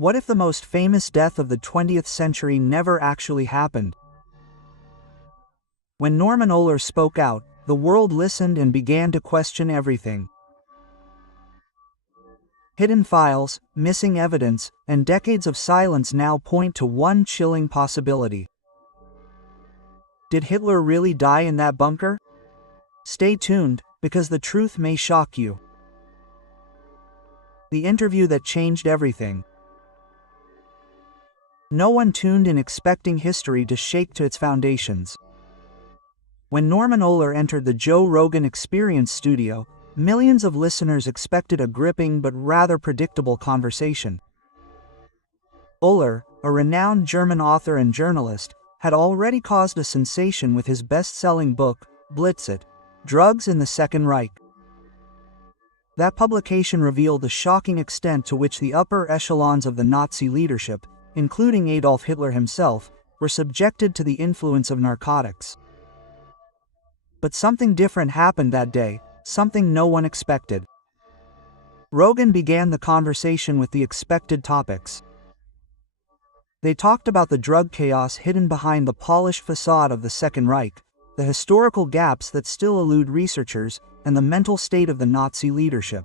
What if the most famous death of the 20th century never actually happened? When Norman Ohler spoke out, the world listened and began to question everything. Hidden files, missing evidence, and decades of silence now point to one chilling possibility. Did Hitler really die in that bunker? Stay tuned, because the truth may shock you. The interview that changed everything. No one tuned in expecting history to shake to its foundations. When Norman Ohler entered the Joe Rogan Experience studio, millions of listeners expected a gripping but rather predictable conversation. Ohler, a renowned German author and journalist, had already caused a sensation with his best-selling book, Blitzit, Drugs in the Second Reich. That publication revealed the shocking extent to which the upper echelons of the Nazi leadership, including Adolf Hitler himself, were subjected to the influence of narcotics. But something different happened that day, something no one expected. Rogan began the conversation with the expected topics. They talked about the drug chaos hidden behind the polished facade of the Second Reich, the historical gaps that still elude researchers, and the mental state of the Nazi leadership.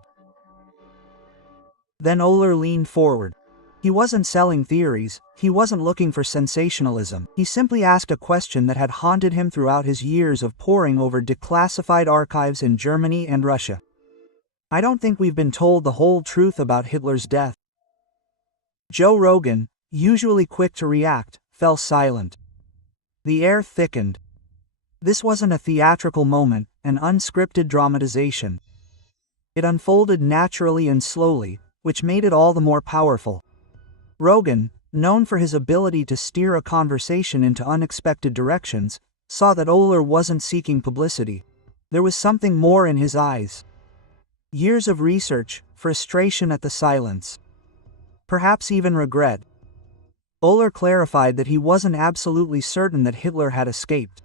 Then Ohler leaned forward. He wasn't selling theories, he wasn't looking for sensationalism. He simply asked a question that had haunted him throughout his years of poring over declassified archives in Germany and Russia. I don't think we've been told the whole truth about Hitler's death. Joe Rogan, usually quick to react, fell silent. The air thickened. This wasn't a theatrical moment, an unscripted dramatization. It unfolded naturally and slowly, which made it all the more powerful. Rogan, known for his ability to steer a conversation into unexpected directions, saw that Ohler wasn't seeking publicity. There was something more in his eyes. Years of research, frustration at the silence. Perhaps even regret. Ohler clarified that he wasn't absolutely certain that Hitler had escaped.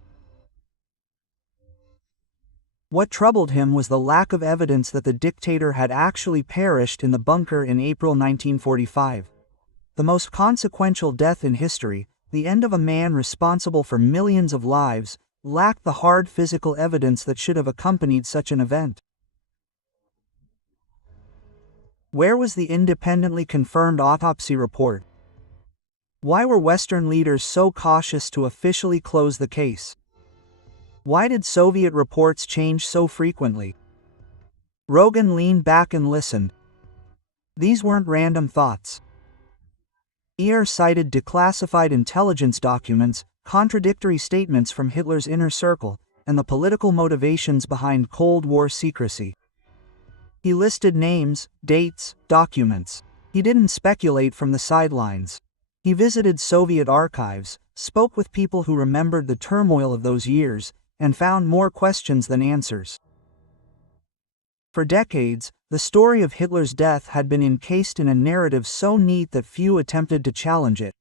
What troubled him was the lack of evidence that the dictator had actually perished in the bunker in April 1945. The most consequential death in history, the end of a man responsible for millions of lives, lacked the hard physical evidence that should have accompanied such an event. Where was the independently confirmed autopsy report? Why were Western leaders so cautious to officially close the case? Why did Soviet reports change so frequently? Rogan leaned back and listened. These weren't random thoughts. Ohler cited declassified intelligence documents, contradictory statements from Hitler's inner circle, and the political motivations behind Cold War secrecy. He listed names, dates, documents. He didn't speculate from the sidelines. He visited Soviet archives, spoke with people who remembered the turmoil of those years, and found more questions than answers. For decades, the story of Hitler's death had been encased in a narrative so neat that few attempted to challenge it.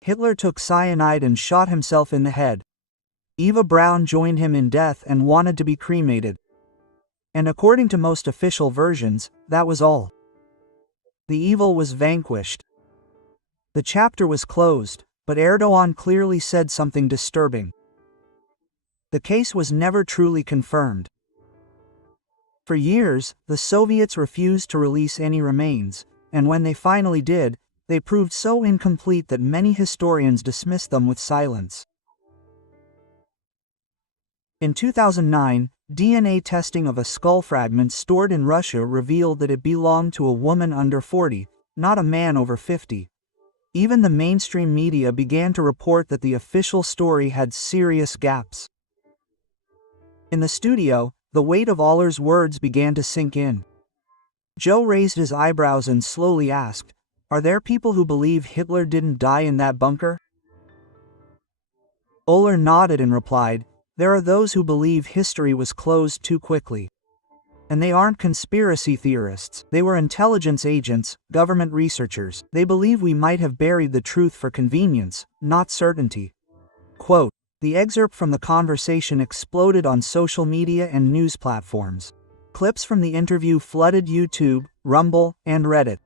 Hitler took cyanide and shot himself in the head. Eva Braun joined him in death and wanted to be cremated. And according to most official versions, that was all. The evil was vanquished. The chapter was closed, but Erdogan clearly said something disturbing. The case was never truly confirmed. For years, the Soviets refused to release any remains, and when they finally did, they proved so incomplete that many historians dismissed them with silence. In 2009, DNA testing of a skull fragment stored in Russia revealed that it belonged to a woman under 40, not a man over 50. Even the mainstream media began to report that the official story had serious gaps. In the studio, the weight of Ohler's words began to sink in. Joe raised his eyebrows and slowly asked, "Are there people who believe Hitler didn't die in that bunker?" Ohler nodded and replied, "There are those who believe history was closed too quickly. And they aren't conspiracy theorists, they were intelligence agents, government researchers. They believe we might have buried the truth for convenience, not certainty." Quote, the excerpt from the conversation exploded on social media and news platforms. Clips from the interview flooded YouTube, Rumble, and Reddit.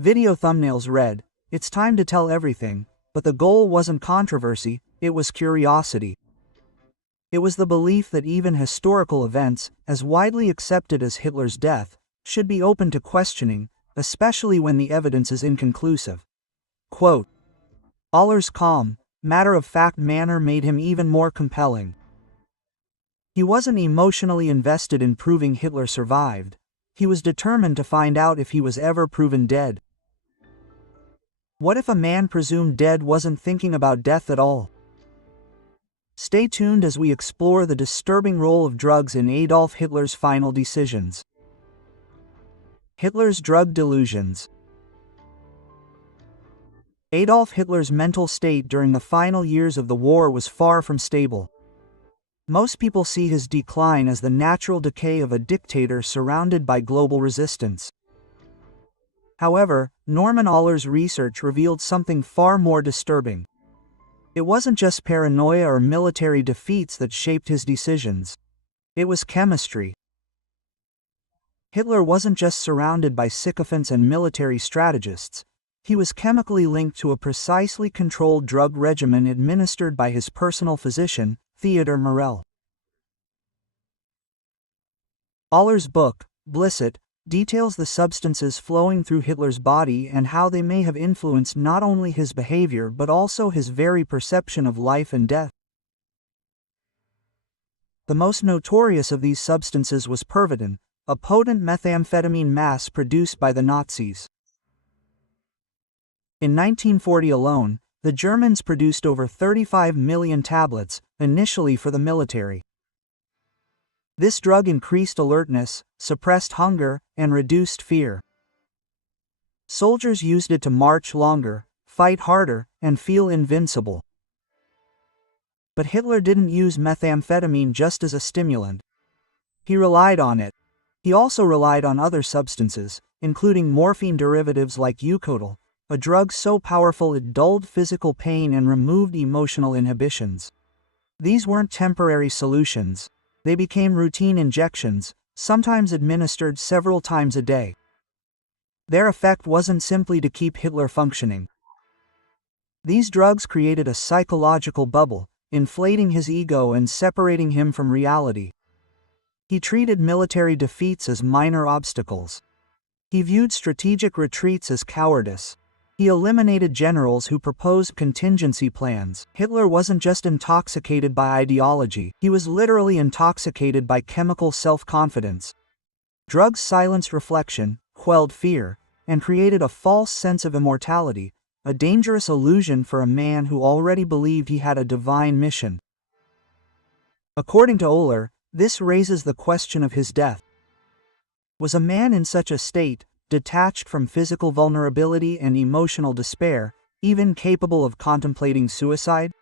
Video thumbnails read, "It's time to tell everything," but the goal wasn't controversy, it was curiosity. It was the belief that even historical events, as widely accepted as Hitler's death, should be open to questioning, especially when the evidence is inconclusive. Quote, Ohler's calm, matter-of-fact manner made him even more compelling. He wasn't emotionally invested in proving Hitler survived. He was determined to find out if he was ever proven dead. What if a man presumed dead wasn't thinking about death at all? Stay tuned as we explore the disturbing role of drugs in Adolf Hitler's final decisions. Hitler's drug delusions. Adolf Hitler's mental state during the final years of the war was far from stable. Most people see his decline as the natural decay of a dictator surrounded by global resistance. However, Norman Ohler's research revealed something far more disturbing. It wasn't just paranoia or military defeats that shaped his decisions. It was chemistry. Hitler wasn't just surrounded by sycophants and military strategists. He was chemically linked to a precisely controlled drug regimen administered by his personal physician, Theodor Morell. Ohler's book, Blisset, details the substances flowing through Hitler's body and how they may have influenced not only his behavior but also his very perception of life and death. The most notorious of these substances was Pervitin, a potent methamphetamine mass produced by the Nazis. In 1940 alone, the Germans produced over 35 million tablets, initially for the military. This drug increased alertness, suppressed hunger, and reduced fear. Soldiers used it to march longer, fight harder, and feel invincible. But Hitler didn't use methamphetamine just as a stimulant. He relied on it. He also relied on other substances, including morphine derivatives like Eucodyl, a drug so powerful it dulled physical pain and removed emotional inhibitions. These weren't temporary solutions. They became routine injections, sometimes administered several times a day. Their effect wasn't simply to keep Hitler functioning. These drugs created a psychological bubble, inflating his ego and separating him from reality. He treated military defeats as minor obstacles. He viewed strategic retreats as cowardice. He eliminated generals who proposed contingency plans. Hitler wasn't just intoxicated by ideology, he was literally intoxicated by chemical self-confidence. Drugs silenced reflection, quelled fear, and created a false sense of immortality, a dangerous illusion for a man who already believed he had a divine mission. According to Ohler, this raises the question of his death. Was a man in such a state, detached from physical vulnerability and emotional despair, even capable of contemplating suicide?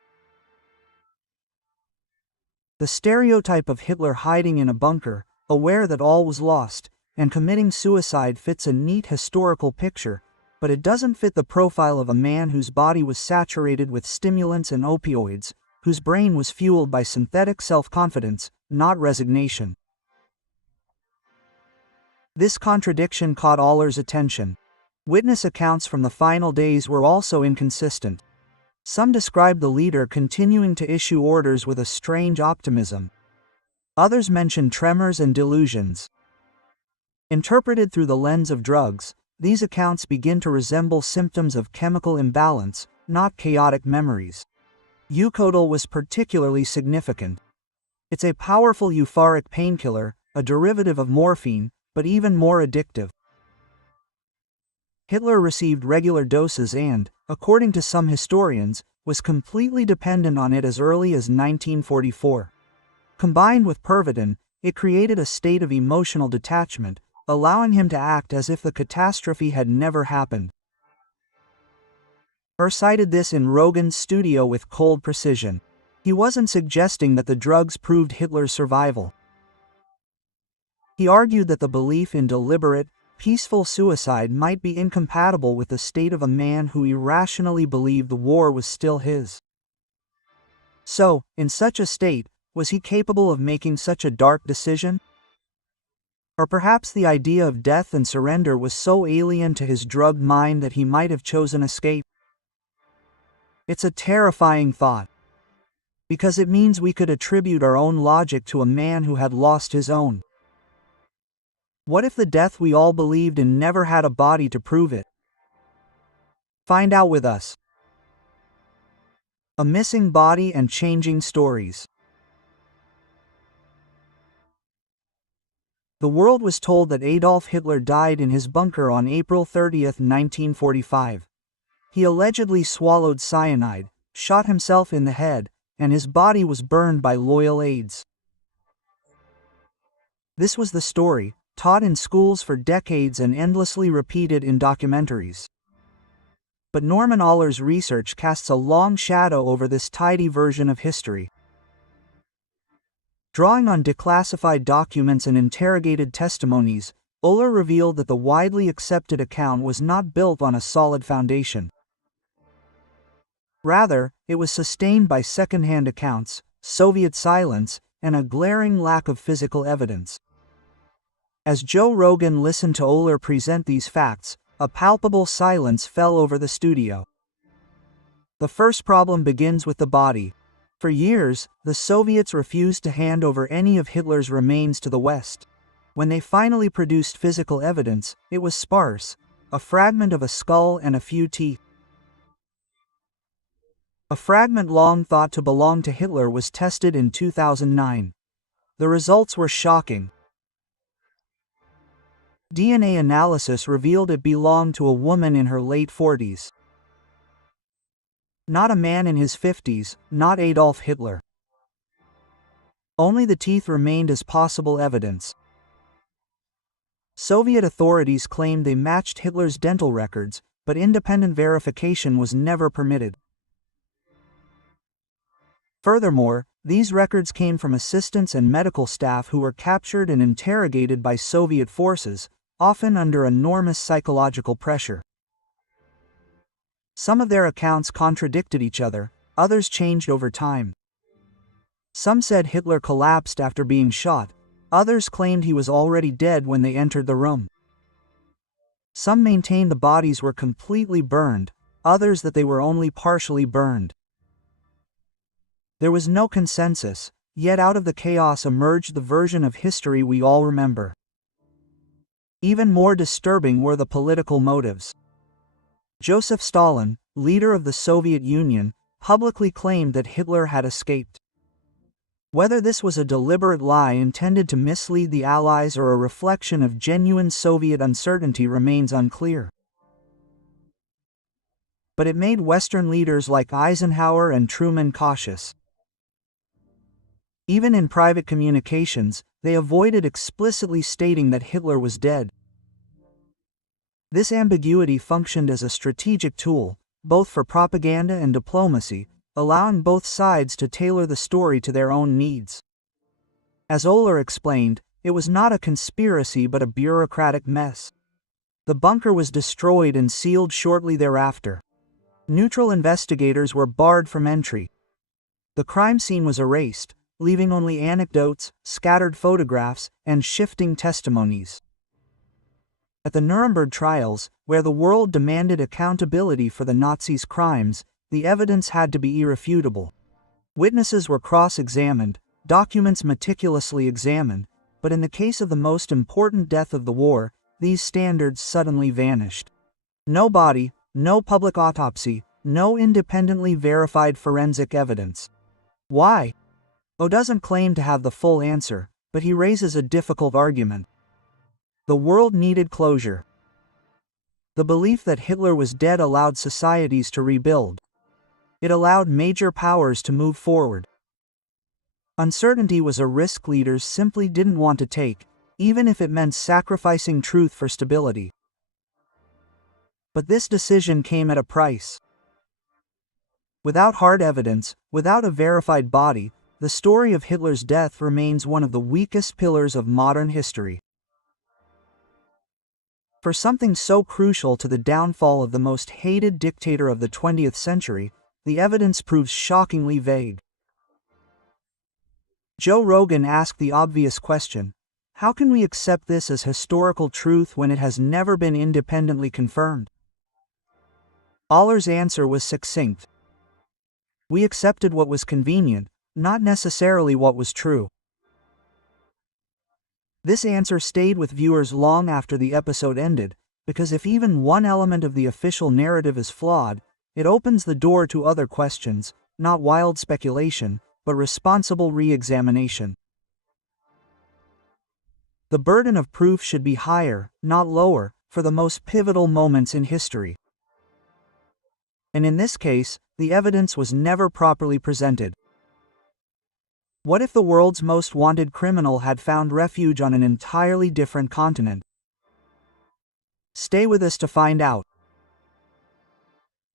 The stereotype of Hitler hiding in a bunker, aware that all was lost, and committing suicide fits a neat historical picture, but it doesn't fit the profile of a man whose body was saturated with stimulants and opioids, whose brain was fueled by synthetic self-confidence, not resignation. This contradiction caught Ohler's attention. Witness accounts from the final days were also inconsistent. Some described the leader continuing to issue orders with a strange optimism. Others mentioned tremors and delusions. Interpreted through the lens of drugs, these accounts begin to resemble symptoms of chemical imbalance, not chaotic memories. Eucodyl was particularly significant. It's a powerful euphoric painkiller, a derivative of morphine, but even more addictive. Hitler received regular doses and, according to some historians, was completely dependent on it as early as 1944. Combined with Pervitin, it created a state of emotional detachment, allowing him to act as if the catastrophe had never happened. Cited this in Rogan's studio with cold precision. He wasn't suggesting that the drugs proved Hitler's survival. He argued that the belief in deliberate, peaceful suicide might be incompatible with the state of a man who irrationally believed the war was still his. So, in such a state, was he capable of making such a dark decision? Or perhaps the idea of death and surrender was so alien to his drugged mind that he might have chosen escape. It's a terrifying thought, because it means we could attribute our own logic to a man who had lost his own. What if the death we all believed in never had a body to prove it? Find out with us. A missing body and changing stories. The world was told that Adolf Hitler died in his bunker on April 30, 1945. He allegedly swallowed cyanide, shot himself in the head, and his body was burned by loyal aides. This was the story, taught in schools for decades and endlessly repeated in documentaries. But Norman Ohler's research casts a long shadow over this tidy version of history. Drawing on declassified documents and interrogated testimonies, Ohler revealed that the widely accepted account was not built on a solid foundation. Rather, it was sustained by second-hand accounts, Soviet silence, and a glaring lack of physical evidence. As Joe Rogan listened to Ohler present these facts, a palpable silence fell over the studio. The first problem begins with the body. For years, the Soviets refused to hand over any of Hitler's remains to the West. When they finally produced physical evidence, it was sparse, a fragment of a skull and a few teeth. A fragment long thought to belong to Hitler was tested in 2009. The results were shocking. DNA analysis revealed it belonged to a woman in her late 40s. Not a man in his 50s, not Adolf Hitler. Only the teeth remained as possible evidence. Soviet authorities claimed they matched Hitler's dental records, but independent verification was never permitted. Furthermore, these records came from assistants and medical staff who were captured and interrogated by Soviet forces, often under enormous psychological pressure. Some of their accounts contradicted each other, others changed over time. Some said Hitler collapsed after being shot, others claimed he was already dead when they entered the room. Some maintained the bodies were completely burned, others that they were only partially burned. There was no consensus, yet out of the chaos emerged the version of history we all remember. Even more disturbing were the political motives. Joseph Stalin, leader of the Soviet Union, publicly claimed that Hitler had escaped. Whether this was a deliberate lie intended to mislead the Allies or a reflection of genuine Soviet uncertainty remains unclear. But it made Western leaders like Eisenhower and Truman cautious. Even in private communications, they avoided explicitly stating that Hitler was dead. This ambiguity functioned as a strategic tool, both for propaganda and diplomacy, allowing both sides to tailor the story to their own needs. As Ohler explained, it was not a conspiracy but a bureaucratic mess. The bunker was destroyed and sealed shortly thereafter. Neutral investigators were barred from entry. The crime scene was erased, leaving only anecdotes, scattered photographs, and shifting testimonies. At the Nuremberg trials, where the world demanded accountability for the Nazis' crimes, the evidence had to be irrefutable. Witnesses were cross-examined, documents meticulously examined, but in the case of the most important death of the war, these standards suddenly vanished. No body, no public autopsy, no independently verified forensic evidence. Why? Ohler doesn't claim to have the full answer, but he raises a difficult argument. The world needed closure. The belief that Hitler was dead allowed societies to rebuild. It allowed major powers to move forward. Uncertainty was a risk leaders simply didn't want to take, even if it meant sacrificing truth for stability. But this decision came at a price. Without hard evidence, without a verified body, the story of Hitler's death remains one of the weakest pillars of modern history. For something so crucial to the downfall of the most hated dictator of the 20th century, the evidence proves shockingly vague. Joe Rogan asked the obvious question: How can we accept this as historical truth when it has never been independently confirmed? Ohler's answer was succinct. We accepted what was convenient, not necessarily what was true. This answer stayed with viewers long after the episode ended, because if even one element of the official narrative is flawed, it opens the door to other questions, not wild speculation, but responsible re-examination. The burden of proof should be higher, not lower, for the most pivotal moments in history. And in this case, the evidence was never properly presented. What if the world's most wanted criminal had found refuge on an entirely different continent? Stay with us to find out.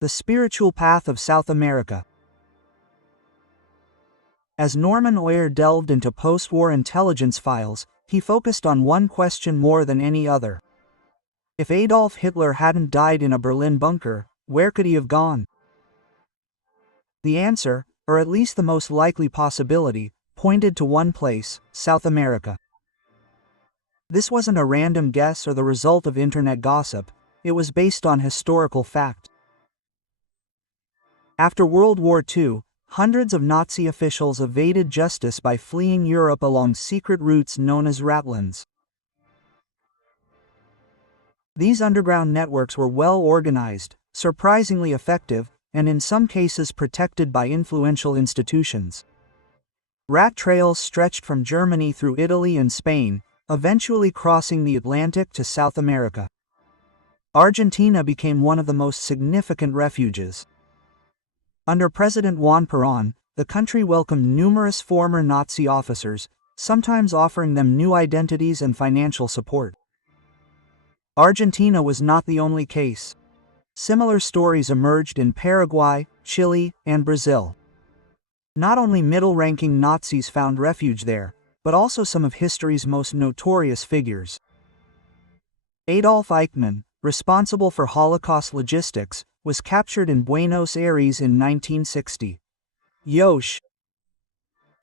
The spiritual path of South America. As Norman Ohler delved into post-war intelligence files, he focused on one question more than any other. If Adolf Hitler hadn't died in a Berlin bunker, where could he have gone? The answer, or at least the most likely possibility, pointed to one place: South America. This wasn't a random guess or the result of internet gossip, it was based on historical fact. After World War II, hundreds of Nazi officials evaded justice by fleeing Europe along secret routes known as ratlands. These underground networks were well organized, surprisingly effective, and in some cases protected by influential institutions. Rat trails stretched from Germany through Italy and Spain, eventually crossing the Atlantic to South America. Argentina became one of the most significant refuges. Under President Juan Perón, the country welcomed numerous former Nazi officers, sometimes offering them new identities and financial support. Argentina was not the only case. Similar stories emerged in Paraguay, Chile, and Brazil. Not only middle-ranking Nazis found refuge there, but also some of history's most notorious figures. Adolf Eichmann, responsible for Holocaust logistics, was captured in Buenos Aires in 1960. Yosh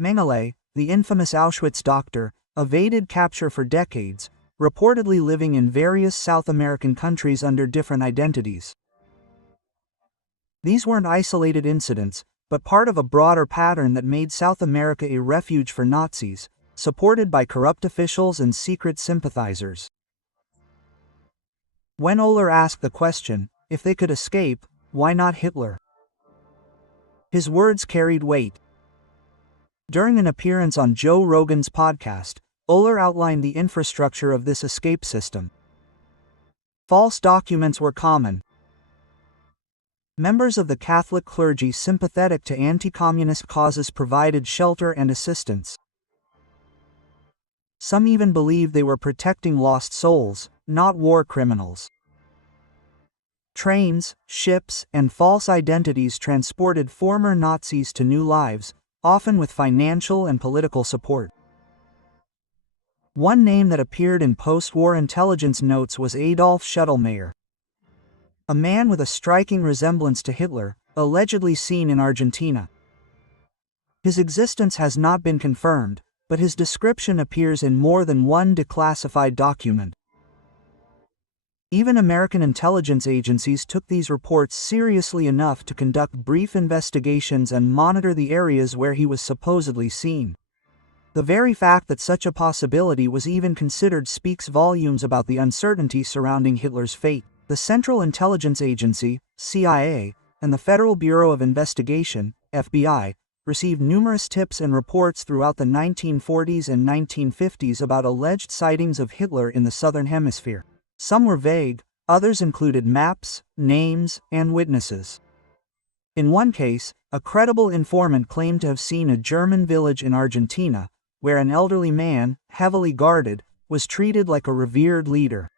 Mengele, the infamous Auschwitz doctor, evaded capture for decades, reportedly living in various South American countries under different identities. These weren't isolated incidents, but part of a broader pattern that made South America a refuge for Nazis, supported by corrupt officials and secret sympathizers. When Ohler asked the question, if they could escape, why not Hitler? His words carried weight. During an appearance on Joe Rogan's podcast, Ohler outlined the infrastructure of this escape system. False documents were common. Members of the Catholic clergy sympathetic to anti-communist causes provided shelter and assistance. Some even believed they were protecting lost souls, not war criminals. Trains, ships, and false identities transported former Nazis to new lives, often with financial and political support. One name that appeared in post-war intelligence notes was Adolf Schuttelmayer, a man with a striking resemblance to Hitler, allegedly seen in Argentina. His existence has not been confirmed, but his description appears in more than one declassified document. Even American intelligence agencies took these reports seriously enough to conduct brief investigations and monitor the areas where he was supposedly seen. The very fact that such a possibility was even considered speaks volumes about the uncertainty surrounding Hitler's fate. The Central Intelligence Agency, CIA, and the Federal Bureau of Investigation, FBI, received numerous tips and reports throughout the 1940s and 1950s about alleged sightings of Hitler in the Southern Hemisphere. Some were vague, others included maps, names, and witnesses. In one case, a credible informant claimed to have seen a German village in Argentina, where an elderly man, heavily guarded, was treated like a revered leader.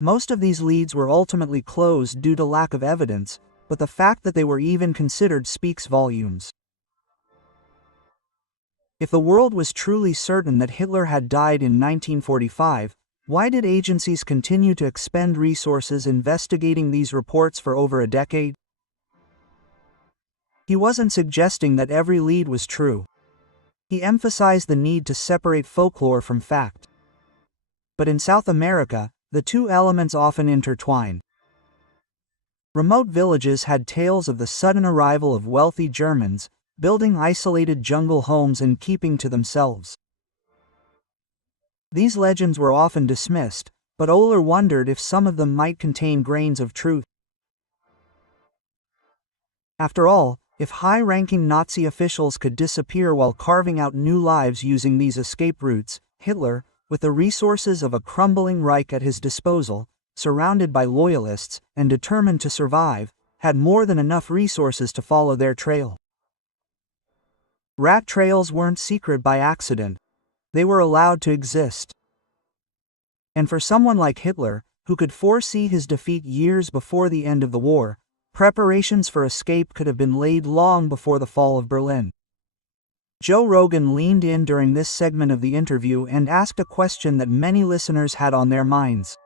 Most of these leads were ultimately closed due to lack of evidence, but the fact that they were even considered speaks volumes. If the world was truly certain that Hitler had died in 1945, why did agencies continue to expend resources investigating these reports for over a decade? He wasn't suggesting that every lead was true. He emphasized the need to separate folklore from fact. But in South America, the two elements often intertwine. Remote villages had tales of the sudden arrival of wealthy Germans, building isolated jungle homes and keeping to themselves. These legends were often dismissed, but Ohler wondered if some of them might contain grains of truth. After all, if high-ranking Nazi officials could disappear while carving out new lives using these escape routes, Hitler, with the resources of a crumbling Reich at his disposal, surrounded by loyalists, and determined to survive, had more than enough resources to follow their trail. Rat trails weren't secret by accident. They were allowed to exist. And for someone like Hitler, who could foresee his defeat years before the end of the war, preparations for escape could have been laid long before the fall of Berlin. Joe Rogan leaned in during this segment of the interview and asked a question that many listeners had on their minds.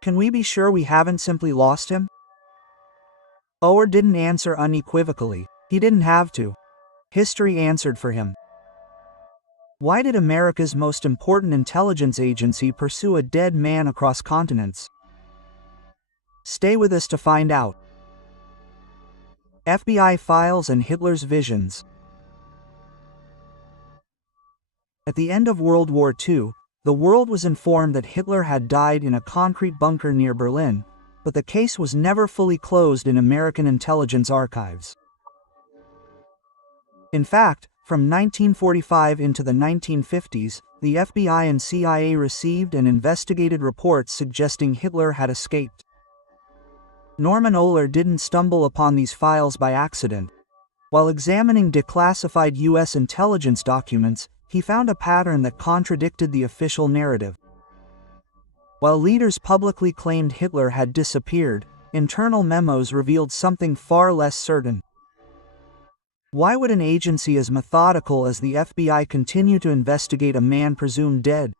Can we be sure we haven't simply lost him? Ohler didn't answer unequivocally. He didn't have to. History answered for him. Why did America's most important intelligence agency pursue a dead man across continents? Stay with us to find out. FBI files and Hitler's visions. At the end of World War II, the world was informed that Hitler had died in a concrete bunker near Berlin, but the case was never fully closed in American intelligence archives. In fact, from 1945 into the 1950s, the FBI and CIA received and investigated reports suggesting Hitler had escaped. Norman Ohler didn't stumble upon these files by accident. While examining declassified U.S. intelligence documents, he found a pattern that contradicted the official narrative. While leaders publicly claimed Hitler had disappeared, internal memos revealed something far less certain. Why would an agency as methodical as the FBI continue to investigate a man presumed dead?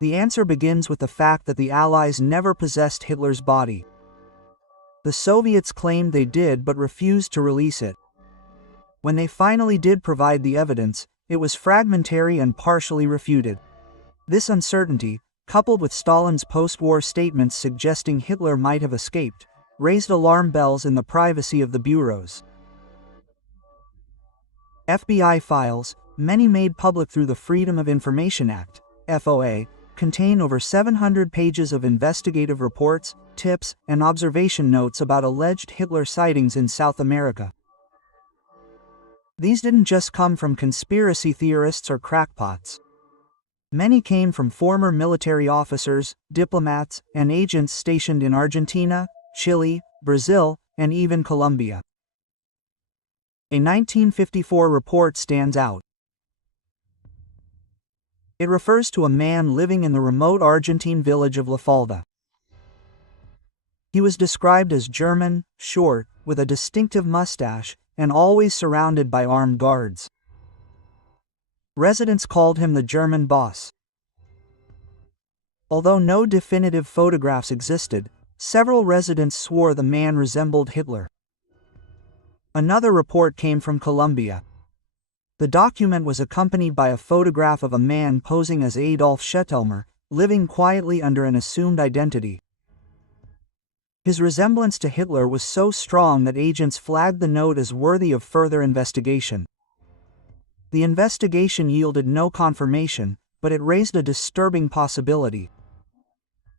The answer begins with the fact that the Allies never possessed Hitler's body. The Soviets claimed they did but refused to release it. When they finally did provide the evidence, it was fragmentary and partially refuted. This uncertainty, coupled with Stalin's post-war statements suggesting Hitler might have escaped, raised alarm bells in the privacy of the bureaus. FBI files, many made public through the Freedom of Information Act, FOA, contain over 700 pages of investigative reports, tips, and observation notes about alleged Hitler sightings in South America. These didn't just come from conspiracy theorists or crackpots. Many came from former military officers, diplomats, and agents stationed in Argentina, Chile, Brazil, and even Colombia. A 1954 report stands out. It refers to a man living in the remote Argentine village of La Falda. He was described as German, short, with a distinctive mustache, and always surrounded by armed guards. Residents called him the German boss. Although no definitive photographs existed, several residents swore the man resembled Hitler. Another report came from Colombia. The document was accompanied by a photograph of a man posing as Adolf Schettelmer, living quietly under an assumed identity. His resemblance to Hitler was so strong that agents flagged the note as worthy of further investigation. The investigation yielded no confirmation, but it raised a disturbing possibility.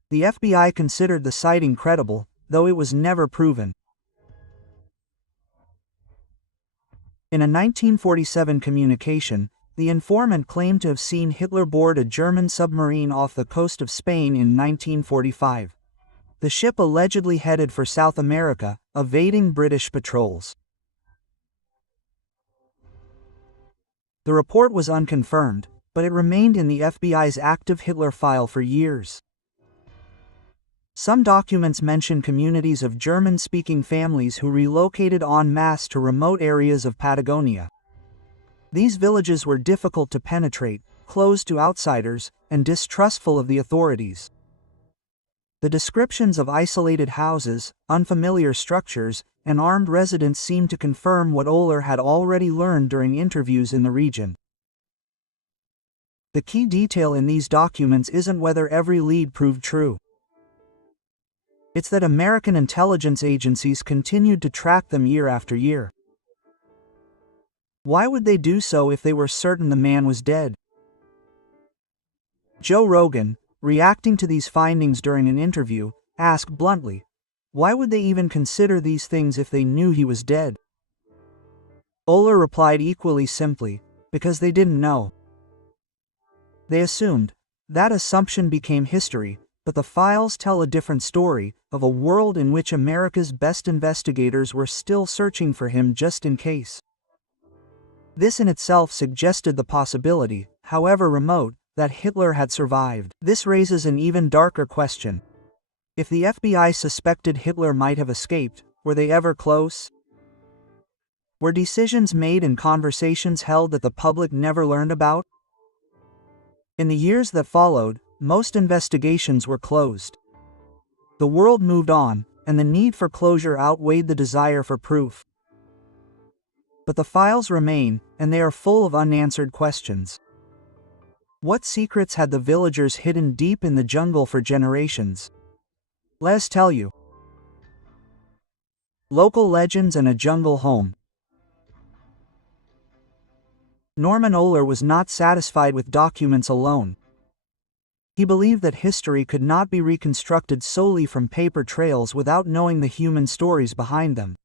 The FBI considered the sighting credible, though it was never proven. In a 1947 communication, the informant claimed to have seen Hitler board a German submarine off the coast of Spain in 1945. The ship allegedly headed for South America, evading British patrols. The report was unconfirmed, but it remained in the FBI's active Hitler file for years. Some documents mention communities of German-speaking families who relocated en masse to remote areas of Patagonia. These villages were difficult to penetrate, closed to outsiders, and distrustful of the authorities. The descriptions of isolated houses, unfamiliar structures, and armed residents seemed to confirm what Ohler had already learned during interviews in the region. The key detail in these documents isn't whether every lead proved true. It's that American intelligence agencies continued to track them year after year. Why would they do so if they were certain the man was dead? Joe Rogan, reacting to these findings during an interview, asked bluntly, why would they even consider these things if they knew he was dead? Ohler replied equally simply, because they didn't know. They assumed. That assumption became history, but the files tell a different story, of a world in which America's best investigators were still searching for him just in case. This in itself suggested the possibility, however remote, that Hitler had survived. This raises an even darker question. If the FBI suspected Hitler might have escaped, were they ever close? Were decisions made and conversations held that the public never learned about? In the years that followed, most investigations were closed. The world moved on, and the need for closure outweighed the desire for proof. But the files remain, and they are full of unanswered questions. What secrets had the villagers hidden deep in the jungle for generations? Let us tell you. Local legends and a jungle home. Norman Ohler was not satisfied with documents alone. He believed that history could not be reconstructed solely from paper trails without knowing the human stories behind them.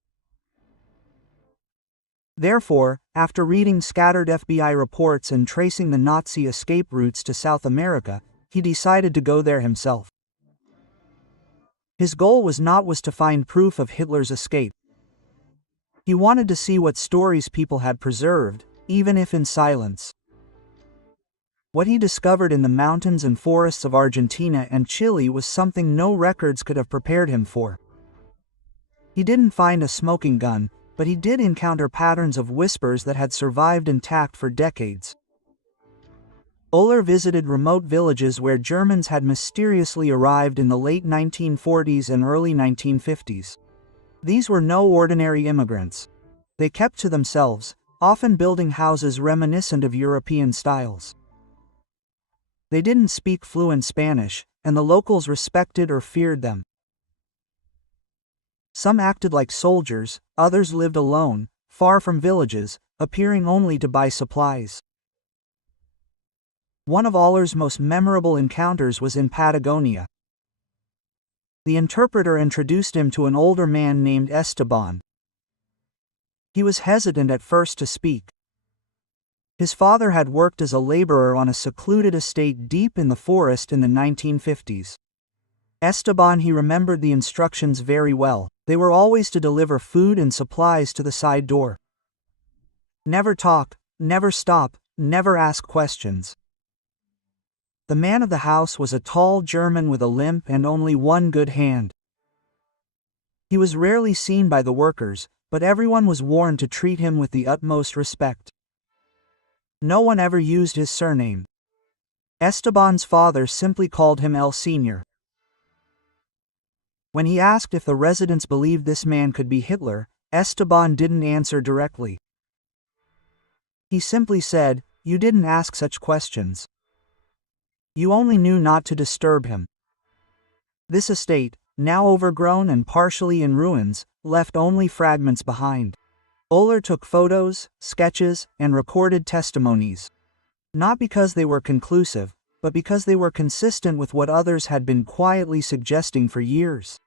Therefore, after reading scattered FBI reports and tracing the Nazi escape routes to South America, he decided to go there himself. His goal was to find proof of Hitler's escape. He wanted to see what stories people had preserved, even if in silence. What he discovered in the mountains and forests of Argentina and Chile was something no records could have prepared him for. He didn't find a smoking gun, but he did encounter patterns of whispers that had survived intact for decades. Ohler visited remote villages where Germans had mysteriously arrived in the late 1940s and early 1950s. These were no ordinary immigrants. They kept to themselves, often building houses reminiscent of European styles. They didn't speak fluent Spanish, and the locals respected or feared them. Some acted like soldiers, others lived alone, far from villages, appearing only to buy supplies. One of Ohler's most memorable encounters was in Patagonia. The interpreter introduced him to an older man named Esteban. He was hesitant at first to speak. His father had worked as a laborer on a secluded estate deep in the forest in the 1950s. Esteban he remembered the instructions very well. They were always to deliver food and supplies to the side door. Never talk, never stop, never ask questions. The man of the house was a tall German with a limp and only one good hand. He was rarely seen by the workers, but everyone was warned to treat him with the utmost respect. No one ever used his surname. Esteban's father simply called him El Señor. When he asked if the residents believed this man could be Hitler, Esteban didn't answer directly. He simply said, "You didn't ask such questions. You only knew not to disturb him." This estate, now overgrown and partially in ruins, left only fragments behind. Ohler took photos, sketches, and recorded testimonies. Not because they were conclusive, but because they were consistent with what others had been quietly suggesting for years.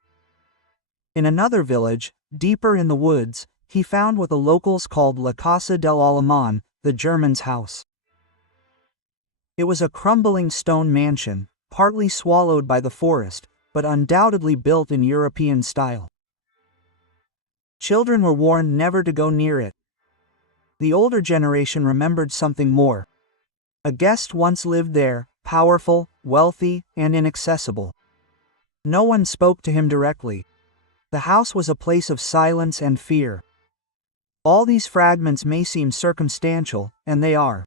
In another village, deeper in the woods, he found what the locals called La Casa del Alemán, the German's house. It was a crumbling stone mansion, partly swallowed by the forest, but undoubtedly built in European style. Children were warned never to go near it. The older generation remembered something more. A guest once lived there, powerful, wealthy, and inaccessible. No one spoke to him directly. The house was a place of silence and fear. All these fragments may seem circumstantial, and they are.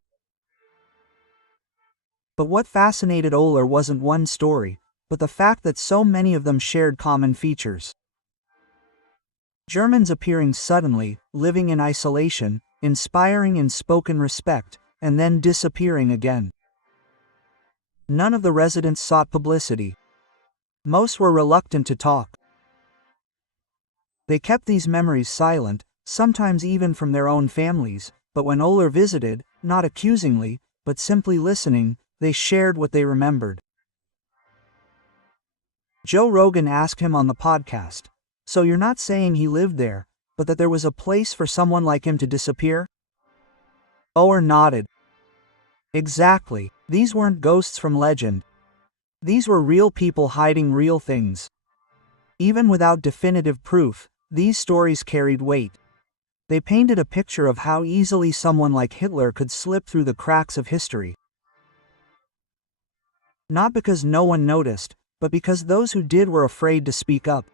But what fascinated Ohler wasn't one story, but the fact that so many of them shared common features. Germans appearing suddenly, living in isolation, inspiring in spoken respect, and then disappearing again. None of the residents sought publicity. Most were reluctant to talk. They kept these memories silent, sometimes even from their own families, but when Ohler visited, not accusingly, but simply listening, they shared what they remembered. Joe Rogan asked him on the podcast, "So you're not saying he lived there, but that there was a place for someone like him to disappear?" Ohler nodded. Exactly. These weren't ghosts from legend. These were real people hiding real things. Even without definitive proof, these stories carried weight. They painted a picture of how easily someone like Hitler could slip through the cracks of history. Not because no one noticed, but because those who did were afraid to speak up.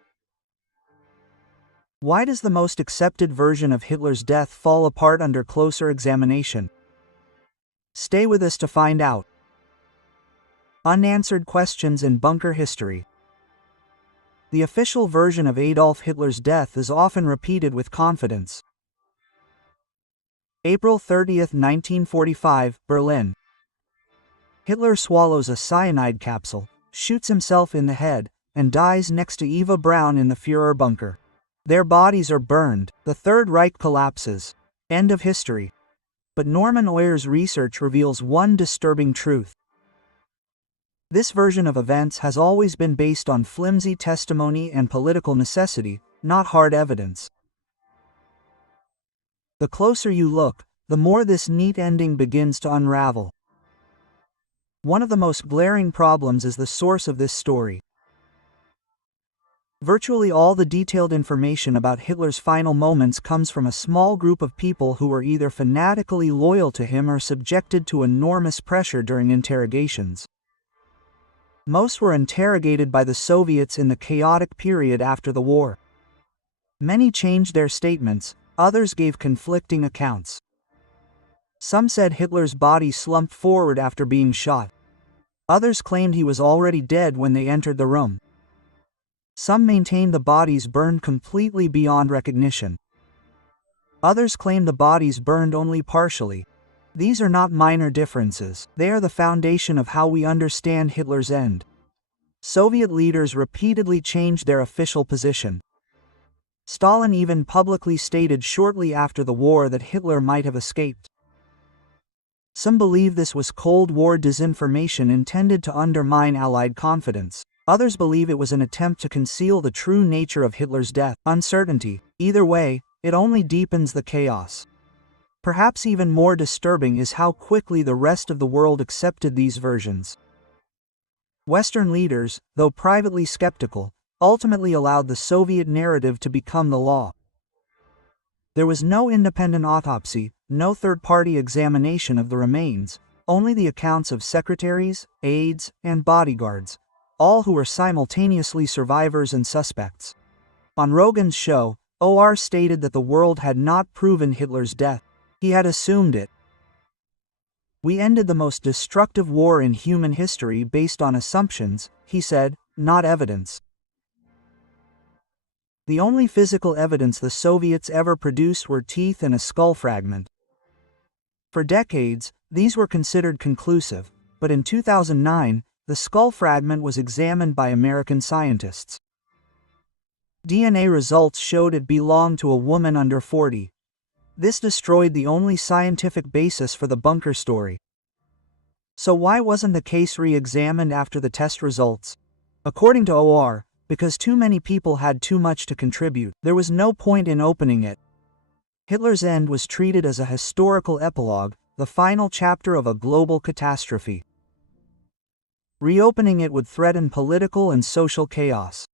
Why does the most accepted version of Hitler's death fall apart under closer examination? Stay with us to find out. Unanswered questions in bunker history. The official version of Adolf Hitler's death is often repeated with confidence. April 30, 1945, Berlin. Hitler swallows a cyanide capsule, shoots himself in the head, and dies next to Eva Braun in the Führer bunker. Their bodies are burned, the Third Reich collapses. End of history. But Norman Ohler's research reveals one disturbing truth. This version of events has always been based on flimsy testimony and political necessity, not hard evidence. The closer you look, the more this neat ending begins to unravel. One of the most glaring problems is the source of this story. Virtually all the detailed information about Hitler's final moments comes from a small group of people who were either fanatically loyal to him or subjected to enormous pressure during interrogations. Most were interrogated by the Soviets in the chaotic period after the war. Many changed their statements, others gave conflicting accounts. Some said Hitler's body slumped forward after being shot. Others claimed he was already dead when they entered the room. Some maintained the bodies burned completely beyond recognition. Others claimed the bodies burned only partially. These are not minor differences, they are the foundation of how we understand Hitler's end. Soviet leaders repeatedly changed their official position. Stalin even publicly stated shortly after the war that Hitler might have escaped. Some believe this was Cold War disinformation intended to undermine Allied confidence. Others believe it was an attempt to conceal the true nature of Hitler's death. Uncertainty. Either way, it only deepens the chaos. Perhaps even more disturbing is how quickly the rest of the world accepted these versions. Western leaders, though privately skeptical, ultimately allowed the Soviet narrative to become the law. There was no independent autopsy, no third-party examination of the remains, only the accounts of secretaries, aides, and bodyguards, all who were simultaneously survivors and suspects. On Rogan's show, OR stated that the world had not proven Hitler's death. He had assumed it. "We ended the most destructive war in human history based on assumptions," he said, "not evidence." The only physical evidence the Soviets ever produced were teeth and a skull fragment. For decades, these were considered conclusive, but in 2009, the skull fragment was examined by American scientists. DNA results showed it belonged to a woman under 40. This destroyed the only scientific basis for the bunker story. So why wasn't the case re-examined after the test results? According to OR, because too many people had too much to contribute, there was no point in opening it. Hitler's end was treated as a historical epilogue, the final chapter of a global catastrophe. Reopening it would threaten political and social chaos.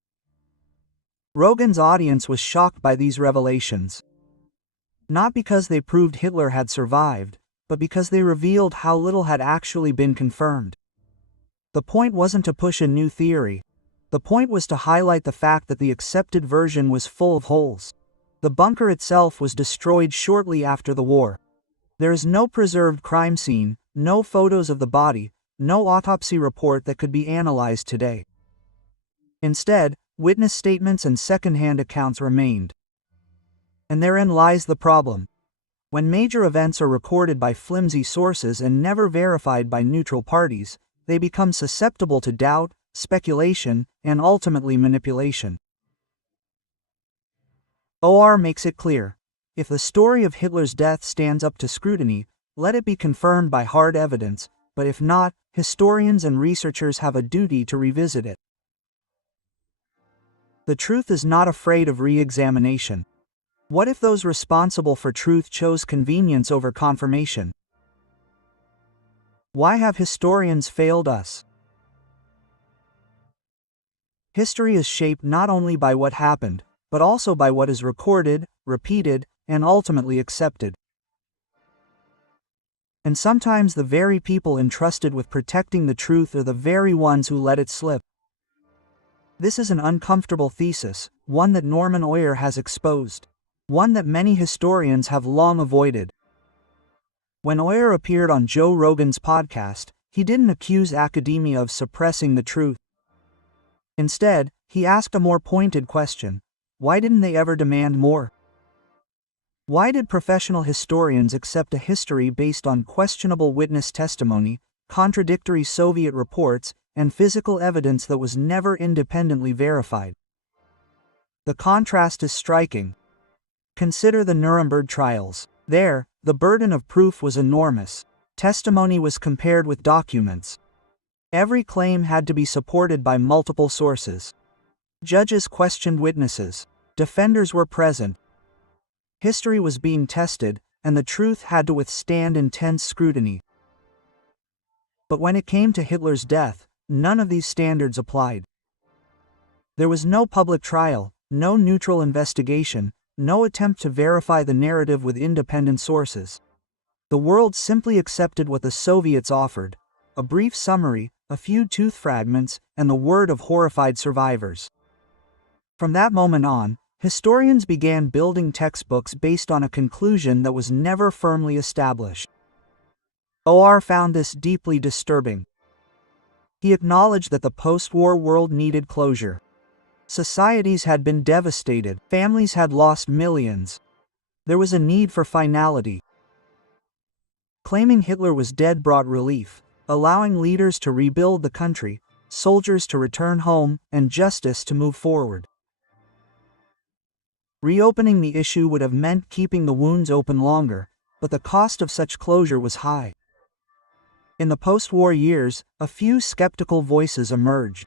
Rogan's audience was shocked by these revelations. Not because they proved Hitler had survived, but because they revealed how little had actually been confirmed. The point wasn't to push a new theory. The point was to highlight the fact that the accepted version was full of holes. The bunker itself was destroyed shortly after the war. There is no preserved crime scene, no photos of the body, no autopsy report that could be analyzed today. Instead, witness statements and second-hand accounts remained. And therein lies the problem. When major events are recorded by flimsy sources and never verified by neutral parties, they become susceptible to doubt, speculation, and ultimately manipulation. Ohler makes it clear, if the story of Hitler's death stands up to scrutiny, let it be confirmed by hard evidence, but if not, historians and researchers have a duty to revisit it. The truth is not afraid of re-examination. What if those responsible for truth chose convenience over confirmation? Why have historians failed us? History is shaped not only by what happened, but also by what is recorded, repeated, and ultimately accepted. And sometimes the very people entrusted with protecting the truth are the very ones who let it slip. This is an uncomfortable thesis, one that Norman Ohler has exposed, one that many historians have long avoided. When Ohler appeared on Joe Rogan's podcast, he didn't accuse academia of suppressing the truth. Instead, he asked a more pointed question: why didn't they ever demand more? Why did professional historians accept a history based on questionable witness testimony, contradictory Soviet reports, and physical evidence that was never independently verified? The contrast is striking. Consider the Nuremberg trials. There, the burden of proof was enormous. Testimony was compared with documents. Every claim had to be supported by multiple sources. Judges questioned witnesses. Defenders were present. History was being tested, and the truth had to withstand intense scrutiny. But when it came to Hitler's death, none of these standards applied. There was no public trial, no neutral investigation, no attempt to verify the narrative with independent sources. The world simply accepted what the Soviets offered: a brief summary, a few tooth fragments, and the word of horrified survivors. From that moment on, historians began building textbooks based on a conclusion that was never firmly established. Ohler found this deeply disturbing. He acknowledged that the post-war world needed closure. Societies had been devastated, families had lost millions. There was a need for finality. Claiming Hitler was dead brought relief, allowing leaders to rebuild the country, soldiers to return home, and justice to move forward. Reopening the issue would have meant keeping the wounds open longer, but the cost of such closure was high. In the post-war years, a few skeptical voices emerged.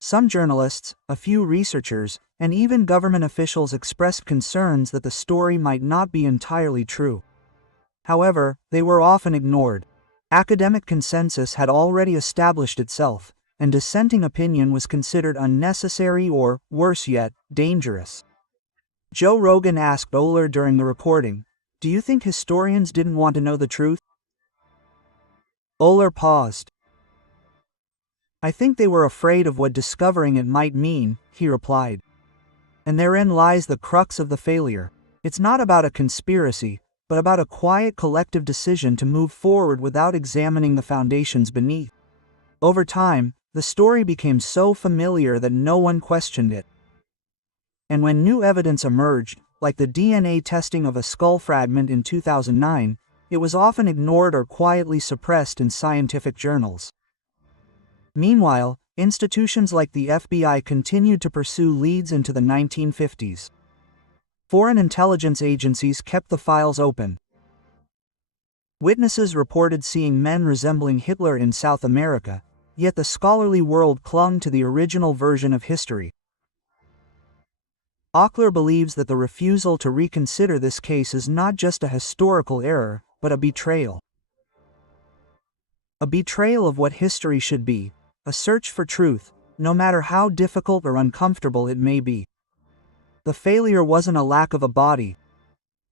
Some journalists, a few researchers, and even government officials expressed concerns that the story might not be entirely true. However, they were often ignored. Academic consensus had already established itself, and dissenting opinion was considered unnecessary or, worse yet, dangerous. Joe Rogan asked Ohler during the recording, "Do you think historians didn't want to know the truth?" Ohler paused. "I think they were afraid of what discovering it might mean," he replied. And therein lies the crux of the failure. It's not about a conspiracy, but about a quiet collective decision to move forward without examining the foundations beneath. Over time, the story became so familiar that no one questioned it. And when new evidence emerged, like the DNA testing of a skull fragment in 2009, it was often ignored or quietly suppressed in scientific journals. Meanwhile, institutions like the FBI continued to pursue leads into the 1950s. Foreign intelligence agencies kept the files open. Witnesses reported seeing men resembling Hitler in South America, yet the scholarly world clung to the original version of history. Ohler believes that the refusal to reconsider this case is not just a historical error, but a betrayal. A betrayal of what history should be, a search for truth, no matter how difficult or uncomfortable it may be. The failure wasn't a lack of a body.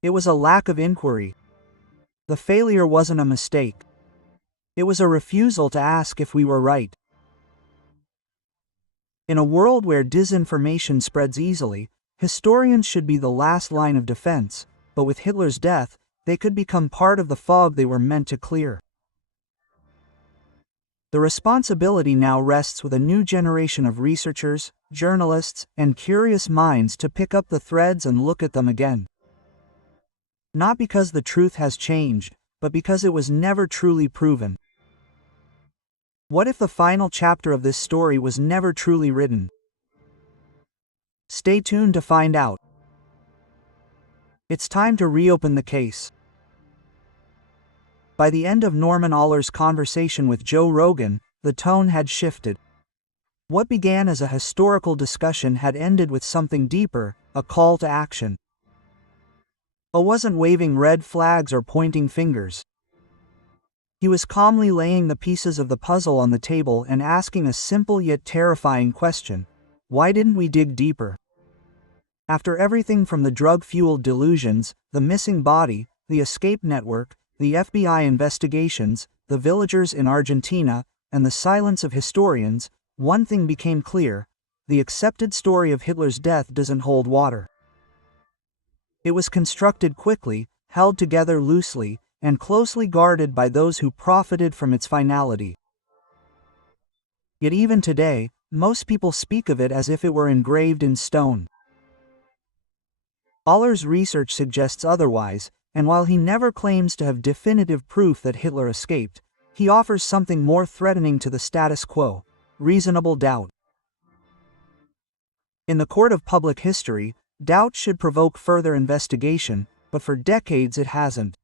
It was a lack of inquiry. The failure wasn't a mistake. It was a refusal to ask if we were right. In a world where disinformation spreads easily, historians should be the last line of defense, but with Hitler's death, they could become part of the fog they were meant to clear. The responsibility now rests with a new generation of researchers, journalists, and curious minds to pick up the threads and look at them again. Not because the truth has changed, but because it was never truly proven. What if the final chapter of this story was never truly written? Stay tuned to find out. It's time to reopen the case. By the end of Norman Ohler's conversation with Joe Rogan, the tone had shifted. What began as a historical discussion had ended with something deeper, a call to action. Ohler wasn't waving red flags or pointing fingers. He was calmly laying the pieces of the puzzle on the table and asking a simple yet terrifying question: why didn't we dig deeper? After everything from the drug-fueled delusions, the missing body, the escape network, the FBI investigations, the villagers in Argentina, and the silence of historians, one thing became clear: the accepted story of Hitler's death doesn't hold water. It was constructed quickly, held together loosely, and closely guarded by those who profited from its finality. Yet even today, most people speak of it as if it were engraved in stone. Ohler's research suggests otherwise, and while he never claims to have definitive proof that Hitler escaped, he offers something more threatening to the status quo: reasonable doubt. In the court of public history, doubt should provoke further investigation, but for decades it hasn't.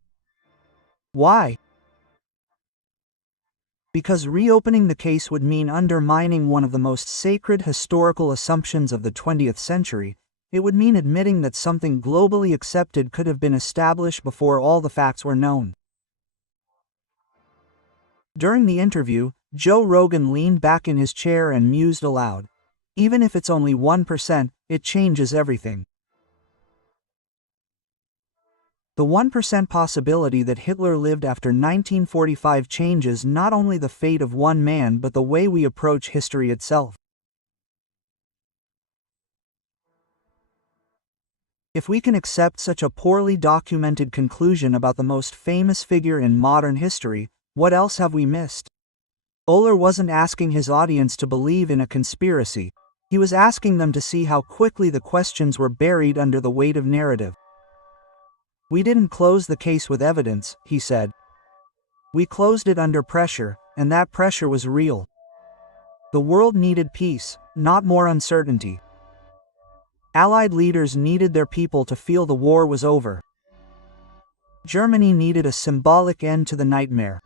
Why? Because reopening the case would mean undermining one of the most sacred historical assumptions of the 20th century. It would mean admitting that something globally accepted could have been established before all the facts were known. During the interview, Joe Rogan leaned back in his chair and mused aloud. Even if it's only 1%, it changes everything. The 1% possibility that Hitler lived after 1945 changes not only the fate of one man but the way we approach history itself. If we can accept such a poorly documented conclusion about the most famous figure in modern history, what else have we missed? Ohler wasn't asking his audience to believe in a conspiracy. He was asking them to see how quickly the questions were buried under the weight of narrative. We didn't close the case with evidence, he said. We closed it under pressure, and that pressure was real. The world needed peace, not more uncertainty. Allied leaders needed their people to feel the war was over. Germany needed a symbolic end to the nightmare.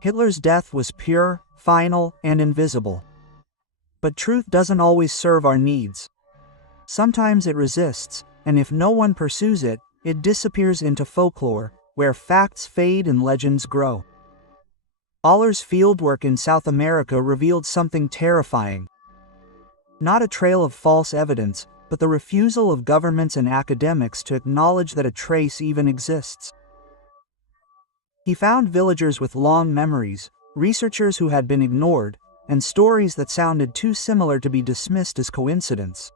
Hitler's death was pure, final, and invisible. But truth doesn't always serve our needs. Sometimes it resists, and if no one pursues it, it disappears into folklore, where facts fade and legends grow. Ohler's fieldwork in South America revealed something terrifying. Not a trail of false evidence, but the refusal of governments and academics to acknowledge that a trace even exists. He found villagers with long memories, researchers who had been ignored, and stories that sounded too similar to be dismissed as coincidence.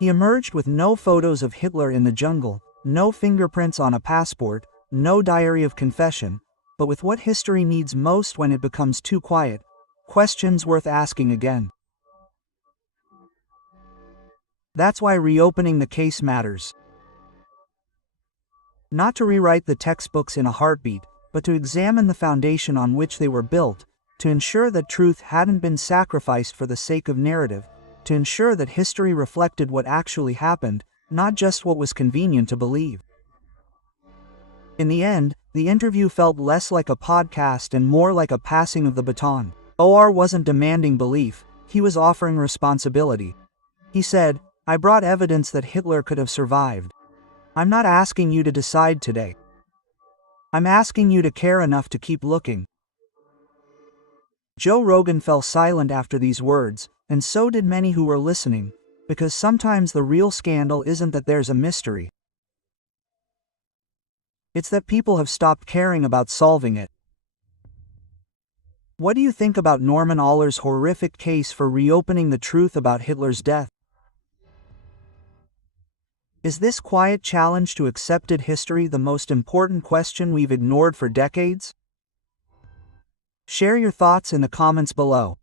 He emerged with no photos of Hitler in the jungle, no fingerprints on a passport, no diary of confession, but with what history needs most when it becomes too quiet: questions worth asking again. That's why reopening the case matters. Not to rewrite the textbooks in a heartbeat, but to examine the foundation on which they were built, to ensure that truth hadn't been sacrificed for the sake of narrative, to ensure that history reflected what actually happened, not just what was convenient to believe. In the end, the interview felt less like a podcast and more like a passing of the baton. Ohler wasn't demanding belief, he was offering responsibility. He said, "I brought evidence that Hitler could have survived. I'm not asking you to decide today. I'm asking you to care enough to keep looking." Joe Rogan fell silent after these words, and so did many who were listening, because sometimes the real scandal isn't that there's a mystery. It's that people have stopped caring about solving it. What do you think about Norman Ohler's horrific case for reopening the truth about Hitler's death? Is this quiet challenge to accepted history the most important question we've ignored for decades? Share your thoughts in the comments below.